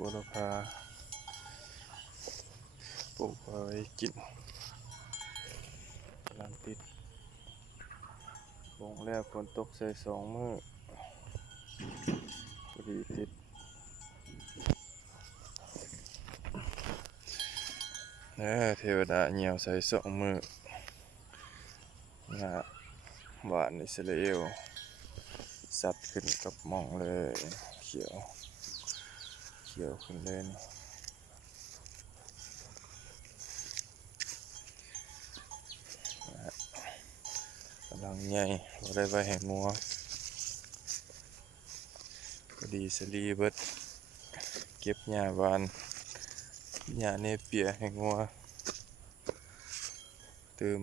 บัวพาปลูกไว้กินกำลังติดลงแล้วฝนตกใส่2 มื้อพอดีติดเทวดาเหี่ยวใส่2 มื้อหวานอิสราเอลสัตว์ขึ้นกับหม่องเลยเขียวขึ้นเลยนี่กำลังใหญ่บ่ได้ไว้ให้งัวพอดีสลีเบิดเก็บหญ้าหวานหญ้าเนเปียให้งัวเติม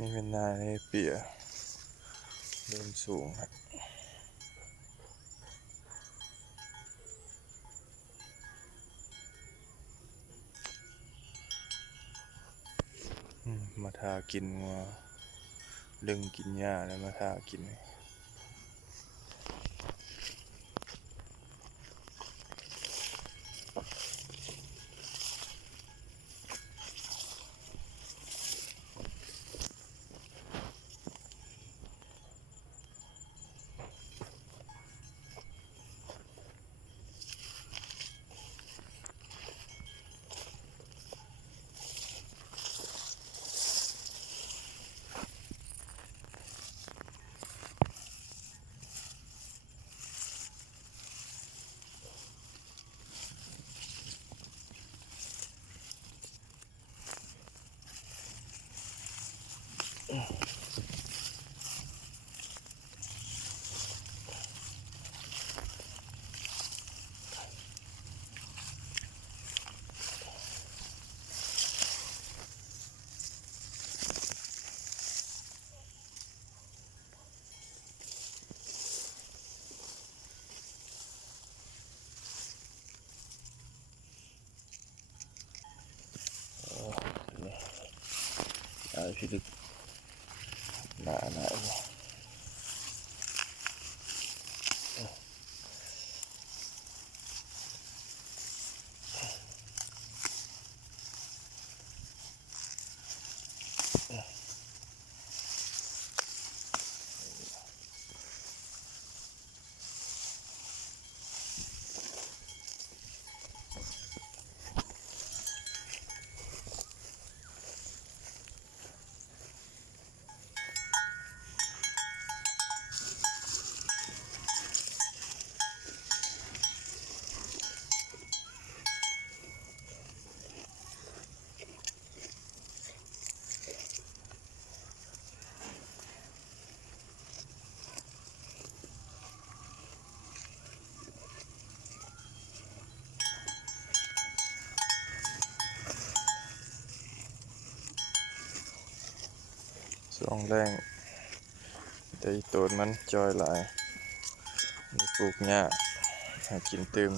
นี่เป็นนาเนเปียเริ่มสูงครับมาทากินงัวลึงกินหญ้าแล้วมาทากินพี่ลึกหนาช่วงแรงแต่อีโตนมันจอยหลายมีปลูกหญ้าให้กินเติม